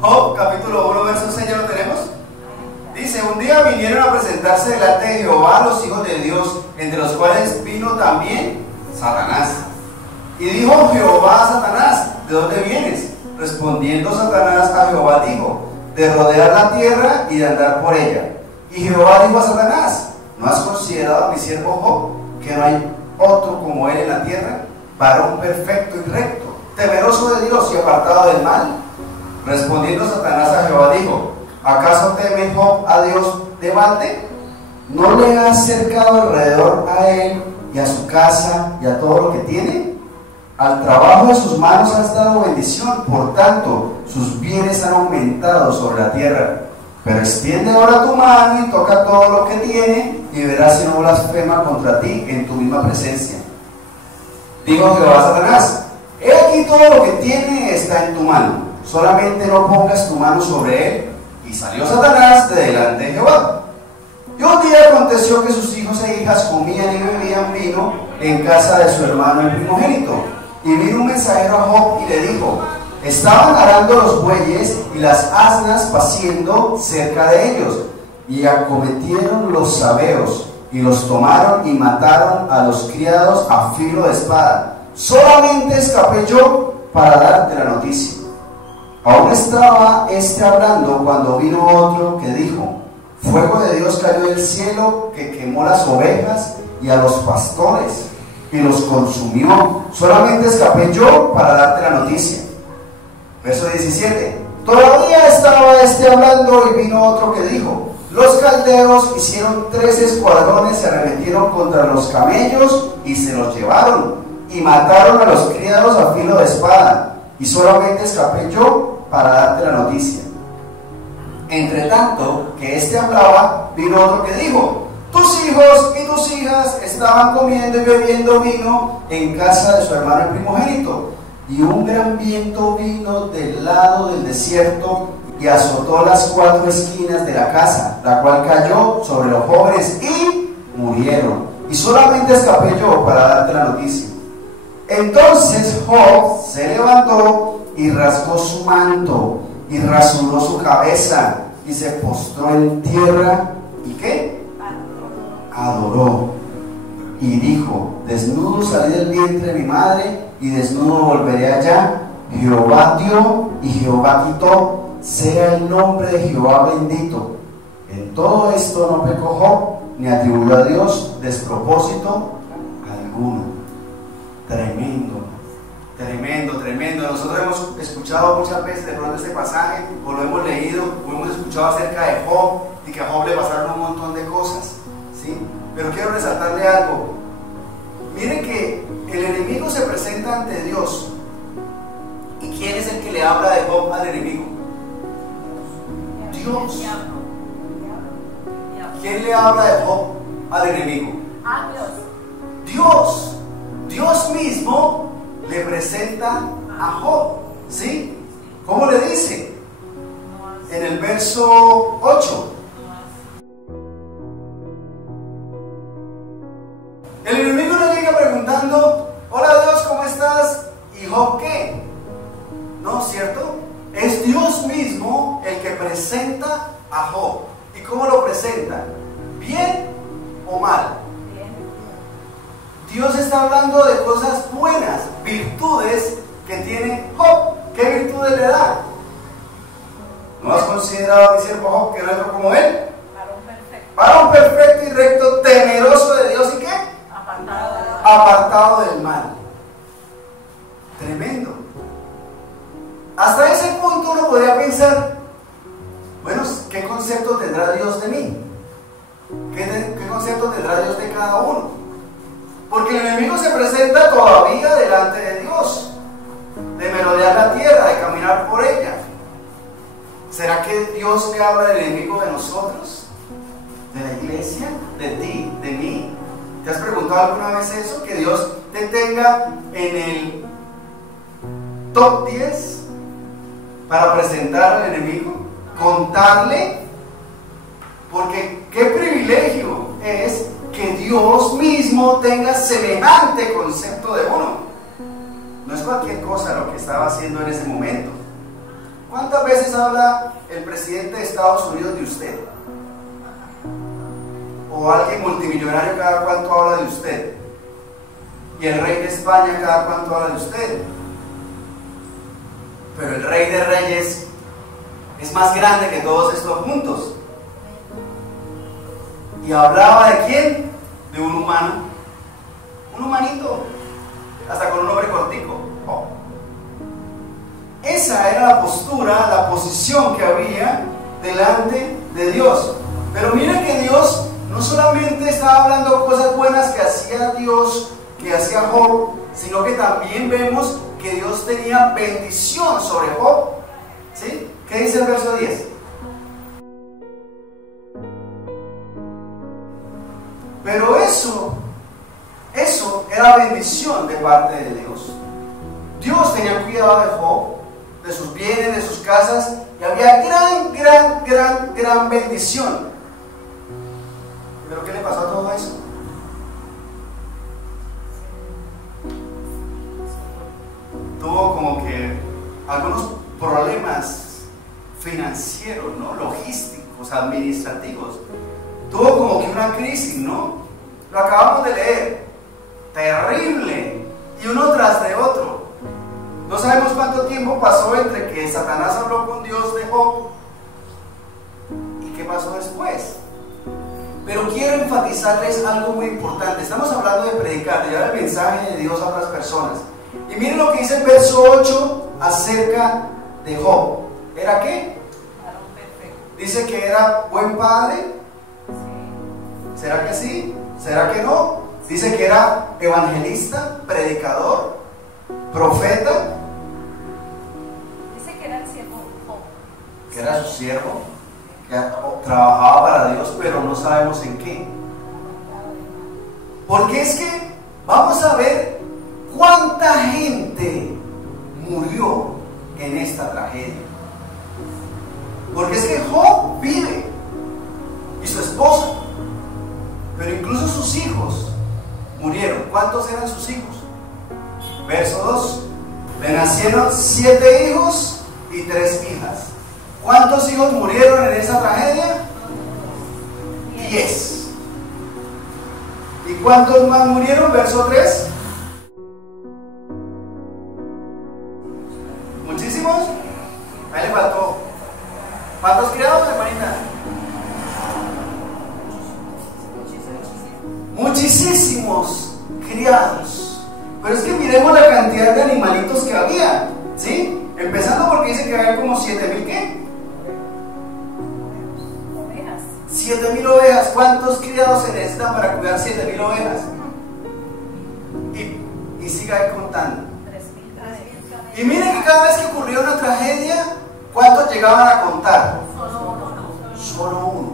Job capítulo 1 verso 6, ¿ya lo tenemos? Dice: un día vinieron a presentarse delante de Jehová los hijos de Dios, entre los cuales vino también Satanás. Y dijo Jehová a Satanás: ¿de dónde vienes? Respondiendo Satanás a Jehová dijo: de rodear la tierra y de andar por ella. Y Jehová dijo a Satanás: ¿no has considerado a mi siervo Job, que no hay otro como él en la tierra, varón perfecto y recto, temeroso de Dios y apartado del mal? Respondiendo Satanás a Jehová dijo: ¿acaso teme Job a Dios de balde? ¿No le ha acercado alrededor a él y a su casa y a todo lo que tiene? Al trabajo de sus manos has dado bendición, por tanto sus bienes han aumentado sobre la tierra. Pero extiende ahora tu mano y toca todo lo que tiene, y verás si no blasfema contra ti en tu misma presencia. Dijo Jehová a Satanás: he aquí todo lo que tiene está en tu mano, solamente no pongas tu mano sobre él. Y salió Satanás de delante de Jehová. Y un día aconteció que sus hijos e hijas comían y bebían vino en casa de su hermano el primogénito. Y vino un mensajero a Job y le dijo: estaban arando los bueyes y las asnas paciendo cerca de ellos, y acometieron los sabeos, y los tomaron y mataron a los criados a filo de espada. Solamente escapé yo para darte la noticia. Aún estaba hablando cuando vino otro que dijo: fuego de Dios cayó del cielo, que quemó las ovejas y a los pastores y los consumió. Solamente escapé yo para darte la noticia. Verso 17. Todavía estaba hablando y vino otro que dijo: los caldeos hicieron 3 escuadrones, se arremetieron contra los camellos y se los llevaron, y mataron a los criados a filo de espada, y solamente escapé yo para darte la noticia. Entre tanto que hablaba, vino otro que dijo: tus hijos y tus hijas estaban comiendo y bebiendo vino en casa de su hermano el primogénito. Y un gran viento vino del lado del desierto y azotó las 4 esquinas de la casa, la cual cayó sobre los jóvenes y murieron. Y solamente escapé yo para darte la noticia. Entonces Job se levantó y rasgó su manto y rasuró su cabeza y se postró en tierra. ¿Y qué? Adoró. Y dijo: desnudo salí del vientre de mi madre, y desnudo volveré allá. Jehová dio y Jehová quitó, sea el nombre de Jehová bendito. En todo esto no pecó Job, ni atribuyó a Dios despropósito alguno. Tremendo, tremendo, tremendo. Nosotros hemos escuchado muchas veces de pronto este pasaje, o lo hemos leído, o hemos escuchado acerca de Job, y que a Job le pasaron un montón de cosas, ¿sí? Pero quiero resaltarle algo. Miren que el enemigo se presenta ante Dios. ¿Y quién es el que le habla de Job al enemigo? Dios. ¿Quién le habla de Job al enemigo? Dios. Dios mismo le presenta a Job, ¿sí? ¿Cómo le dice? En el verso 8. El enemigo le llega preguntando: hola Dios, ¿cómo estás? ¿Y Job qué? ¿No es cierto? Es Dios mismo el que presenta a Job. ¿Y cómo lo presenta? ¿Bien o mal? Dios está hablando de cosas buenas, virtudes que tiene Job. ¿Qué virtudes le da? ¿No has considerado a mi siervo Job, que no es otro como él? Varón perfecto y recto, temeroso de Dios, ¿y qué? Apartado del mal. Tremendo. Hasta ese punto uno podría pensar: bueno, ¿qué concepto tendrá Dios de mí? ¿Qué concepto tendrá Dios de cada uno? Porque el enemigo se presenta todavía delante de Dios, de merodear la tierra, de caminar por ella. ¿Será que Dios le habla del enemigo de nosotros? ¿De la iglesia? ¿De ti? ¿De mí? ¿Te has preguntado alguna vez eso? Que Dios te tenga en el top 10 para presentar al enemigo, contarle. Porque qué privilegio es que Dios mismo tenga semejante concepto de uno. No es cualquier cosa lo que estaba haciendo en ese momento. ¿Cuántas veces habla el presidente de Estados Unidos de usted? O alguien multimillonario cada cuánto habla de usted. Y el rey de España cada cuánto habla de usted. Pero el rey de reyes es más grande que todos estos juntos. ¿Y hablaba de quién? De un humano. Un humanito. Hasta con un nombre cortico. Oh. Esa era la postura, la posición que había delante de Dios. Pero miren que Dios no solamente estaba hablando cosas buenas que hacía Dios, que hacía Job, sino que también vemos que Dios tenía bendición sobre Job. ¿Sí? ¿Qué dice el verso 10? Pero eso era bendición de parte de Dios. Dios tenía cuidado de Job, de sus bienes, de sus casas, y había gran bendición. ¿Pero qué le pasó a todo eso? Tuvo como que algunos problemas financieros, ¿no? Logísticos, administrativos. Tuvo como que una crisis, ¿no? Lo acabamos de leer. Terrible. Y uno tras de otro. No sabemos cuánto tiempo pasó entre que Satanás habló con Dios de Job y qué pasó después. Pero quiero enfatizarles algo muy importante. Estamos hablando de predicar, de llevar el mensaje de Dios a otras personas. Y miren lo que dice el verso 8 acerca de Job. ¿Era qué? Dice que era buen padre. ¿Será que sí? ¿Será que no? Dice que era evangelista, predicador, profeta. Dice que era el siervo Job. Que era su siervo, que trabajaba para Dios, pero no sabemos en qué. Porque es que vamos a ver cuánta gente murió en esta tragedia. Porque es que Job vive y su esposa, pero incluso sus hijos murieron. ¿Cuántos eran sus hijos? Verso 2. Le nacieron 7 hijos y 3 hijas. ¿Cuántos hijos murieron en esa tragedia? 10. ¿Y cuántos más murieron? Verso 3. ¿Muchísimos? Ahí le faltó. ¿Cuántos criados, hermanita? Muchísimos criados. Pero es que miremos la cantidad de animalitos que había, ¿sí? Empezando porque dice que había como 7,000 ¿qué? Ovejas. 7,000 ovejas. ¿Cuántos criados se necesitan para cuidar 7,000 ovejas? Y siga ahí contando. 3,000. Y miren que cada vez que ocurrió una tragedia, ¿cuántos llegaban a contar? Solo uno.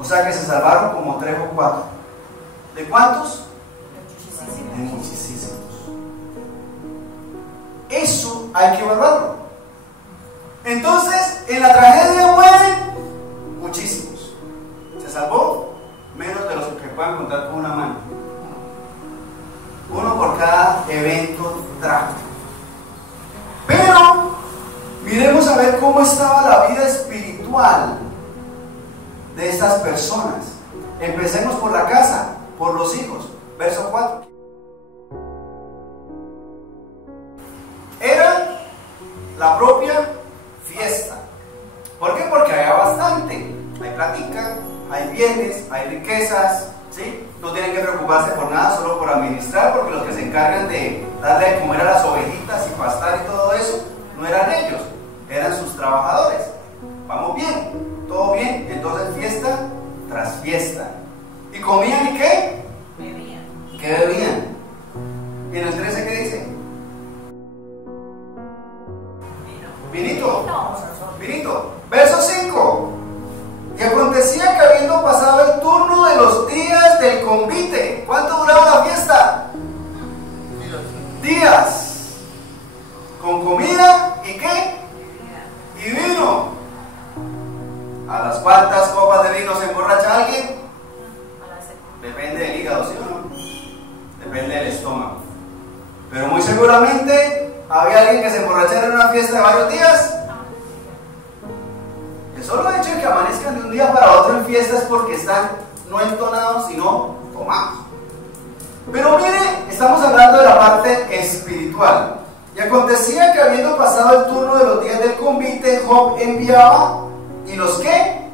O sea que se salvaron como 3 o 4. ¿De cuántos? De muchísimos. Eso hay que evaluarlo. Entonces, en la tragedia mueren muchísimos. ¿Se salvó? Menos de los que puedan contar con una mano. Uno por cada evento trágico. Pero miremos a ver cómo estaba la vida espiritual de estas personas. Empecemos por la casa, por los hijos. Verso 4. Era la propia fiesta. ¿Por qué? Porque había bastante. Hay plática, hay bienes, hay riquezas, ¿sí? No tienen que preocuparse por nada, solo por administrar, porque los que se encargan de darle de comer a las ovejitas y pastar y todo eso, no eran ellos, eran sus trabajadores. Vamos bien, todo bien. Entonces fiesta tras fiesta. ¿Y comían y qué? Bebían. ¿Qué bebían? ¿Y en el 13 qué dice? Vinito. Vinito. Verso 5. Y acontecía que habiendo pasado el turno de los días del convite, ¿cuánto duraba la fiesta? Días. Con comida y qué? Y vino. ¿A las cuantas copas de vino se emborracha alguien? Depende del hígado, ¿sí o no? Depende del estómago. Pero muy seguramente había alguien que se emborrachara en una fiesta de varios días. El solo hecho de que amanezcan de un día para otro en fiesta es porque están no entonados, sino tomados. Pero mire, estamos hablando de la parte espiritual. Y acontecía que habiendo pasado el turno de los días del convite, Job enviaba y los que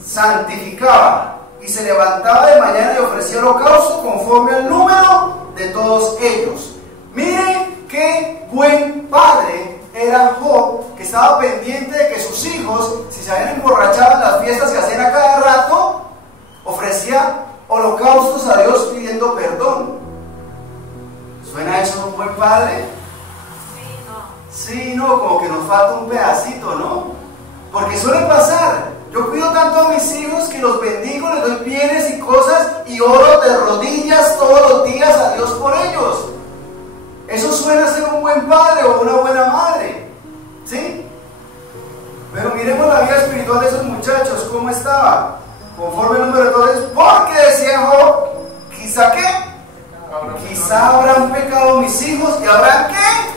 santificaba, y se levantaba de mañana y ofrecía holocausto conforme al número de todos ellos. Mire qué buen padre era Job, que estaba pendiente de que sus hijos, si se habían emborrachado en las fiestas que hacían a cada rato, ofrecía holocaustos a Dios pidiendo perdón. ¿Suena eso a un buen padre? Sí, no, como que nos falta un pedacito, ¿no? Porque suele pasar. Yo cuido tanto a mis hijos que los bendigo, les doy bienes y cosas y oro de rodillas todos los días a Dios por ellos. Eso suena a ser un buen padre o una buena madre, ¿sí? Pero miremos la vida espiritual de esos muchachos, ¿cómo estaba? Conforme el número de todos, porque decía Job, quizá qué, quizá habrán pecado mis hijos y habrán qué,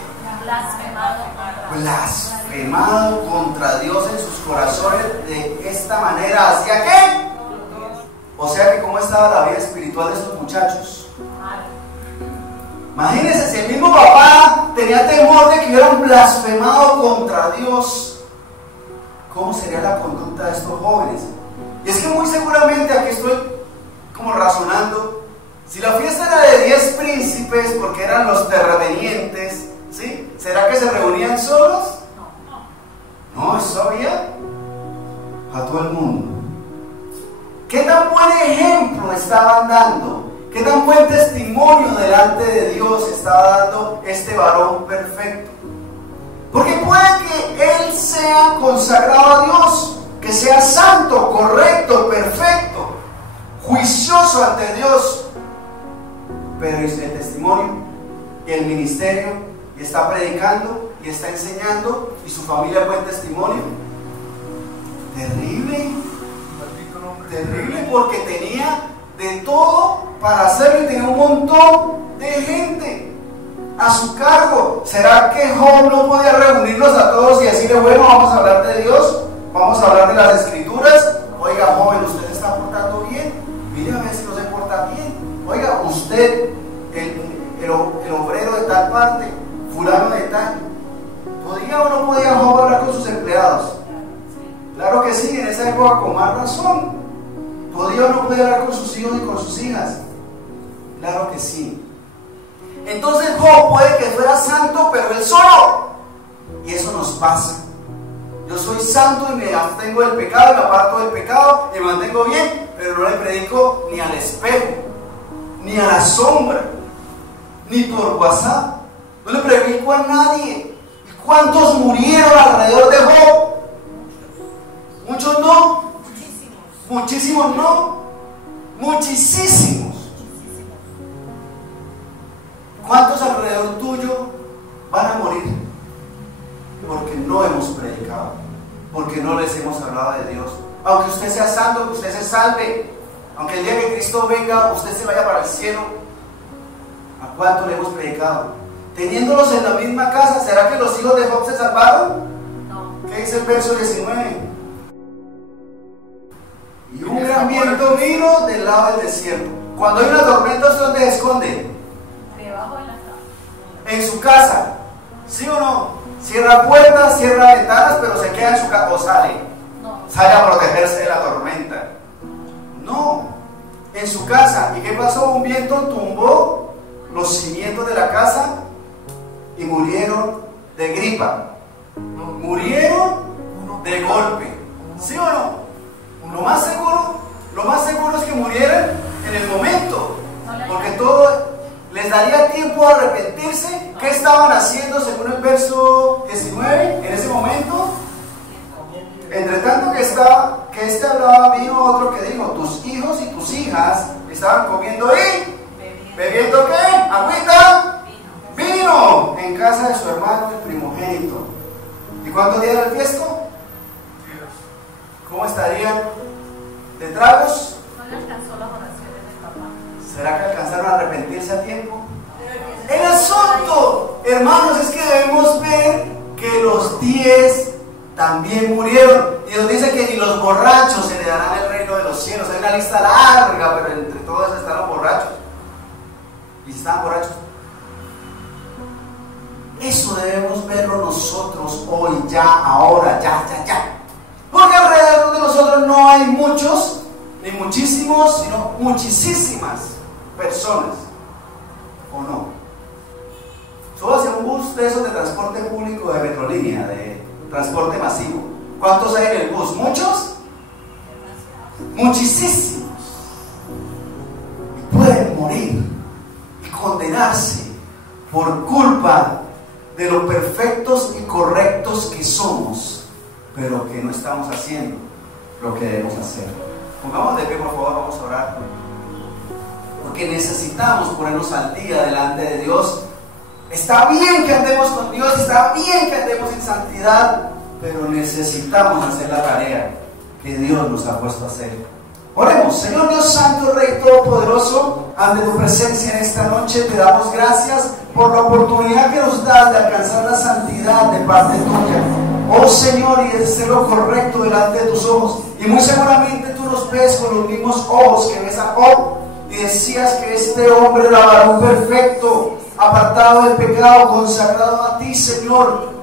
blasfemado contra Dios en sus corazones de esta manera. ¿Hacia qué? O sea que cómo estaba la vida espiritual de estos muchachos. Imagínense, si el mismo papá tenía temor de que hubieran blasfemado contra Dios, ¿cómo sería la conducta de estos jóvenes? Y es que muy seguramente, aquí estoy como razonando, si la fiesta era de 10 príncipes porque eran los terratenientes, ¿sí? ¿Será que se reunían solos? No, eso había a todo el mundo. ¿Qué tan buen ejemplo estaban dando? ¿Qué tan buen testimonio delante de Dios estaba dando este varón perfecto? Porque puede que él sea consagrado a Dios, que sea santo, correcto, perfecto, juicioso ante Dios, pero el testimonio y el ministerio, y está predicando y está enseñando, y su familia es buen testimonio. Terrible, terrible, porque tenía de todo para hacerlo y tenía un montón de gente a su cargo. ¿Será que Job no podía reunirlos a todos y decirle, bueno, vamos a hablar de Dios, vamos a hablar de las escrituras? Oiga, joven, usted se está portando bien, mire a ver si no se porta bien. Oiga, usted, el obrero de tal parte, fulano de tal, ¿podía o no podía Job hablar con sus empleados? Claro que sí, en esa época con más razón. ¿Podía o no podía hablar con sus hijos y con sus hijas? Claro que sí. Entonces Job puede que fuera santo, pero él solo. Y eso nos pasa. Yo soy santo y me abstengo del pecado, me aparto del pecado y me mantengo bien, pero no le predico ni al espejo, ni a la sombra, ni por WhatsApp. No le predico a nadie. ¿Y cuántos murieron alrededor de Job? ¿Muchos no? Muchísimos no. Muchísimos. ¿Cuántos alrededor tuyo van a morir? Porque no hemos predicado, porque no les hemos hablado de Dios. Aunque usted sea santo, que usted se salve, aunque el día que Cristo venga usted se vaya para el cielo, ¿a cuánto le hemos predicado? Teniéndolos en la misma casa, ¿será que los hijos de Job se salvaron? No. ¿Qué dice el verso 19? Y un gran viento vino del lado del desierto. Cuando hay una tormenta, ¿dónde se esconde? Debajo de la cama. En su casa, ¿sí o no? Cierra puertas, cierra ventanas, pero se queda en su casa o sale. No. Sale a protegerse de la tormenta. No, en su casa. ¿Y qué pasó? Un viento tumbó los cimientos de la casa y murieron de gripa. Murieron de golpe. ¿Sí o no? Lo más seguro es que murieran en el momento, porque todo les daría tiempo a arrepentirse. ¿Qué estaban haciendo según el verso 19 en ese momento? Entre tanto que este hablaba, vino otro que dijo, tus hijos y tus hijas estaban comiendo y bebiendo ¿qué? Agüita, vino en casa de su hermano el primogénito. ¿Y cuántos días era el fiesto? ¿Cómo estarían de tragos? No le alcanzó las oraciones del papá. ¿Será que alcanzaron a arrepentirse a tiempo? El asunto, hermanos, es que debemos ver que los 10 también murieron. Y Dios dice que ni los borrachos heredarán el reino de los cielos. Hay una lista larga, pero entre todas están los borrachos. ¿Y si están borrachos? Eso debemos verlo nosotros hoy, ya, ahora, ya. Porque alrededor de nosotros no hay muchos, ni muchísimos, sino muchísimas personas. ¿O no? Súbase a un bus de esos de transporte público de Metrolínea, de transporte masivo. ¿Cuántos hay en el bus? ¿Muchos? Muchísimos. Y pueden morir y condenarse por culpa de lo perfectos y correctos que somos, pero que no estamos haciendo lo que debemos hacer. Pongamos de pie, por favor, vamos a orar. Porque necesitamos ponernos al día delante de Dios. Está bien que andemos con Dios, está bien que andemos en santidad, pero necesitamos hacer la tarea que Dios nos ha puesto a hacer. Oremos. Señor Dios Santo, Rey Todopoderoso, ante tu presencia en esta noche te damos gracias por la oportunidad que nos das de alcanzar la santidad de parte tuya. Oh Señor, y de hacer lo correcto delante de tus ojos. Y muy seguramente tú nos ves con los mismos ojos que ves a Job, y decías que este hombre era varón perfecto, apartado del pecado, consagrado a ti, Señor.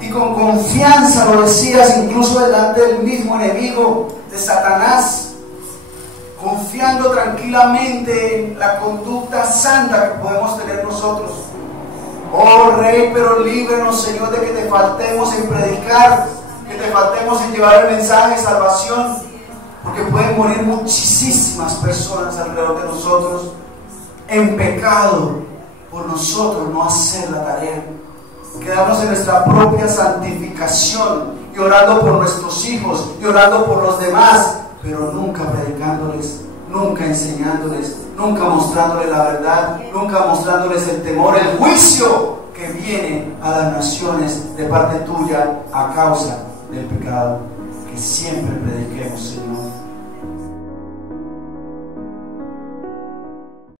Y con confianza lo decías incluso delante del mismo enemigo de Satanás, confiando tranquilamente en la conducta santa que podemos tener nosotros. Oh Rey, pero líbranos, Señor, de que te faltemos en predicar, que te faltemos en llevar el mensaje de salvación, porque pueden morir muchísimas personas alrededor de nosotros en pecado por nosotros no hacer la tarea. Quedarnos en nuestra propia santificación y orando por nuestros hijos y orando por los demás, pero nunca predicándoles, nunca enseñándoles, nunca mostrándoles la verdad, nunca mostrándoles el temor, el juicio que viene a las naciones de parte tuya a causa del pecado. Que siempre prediquemos, Señor.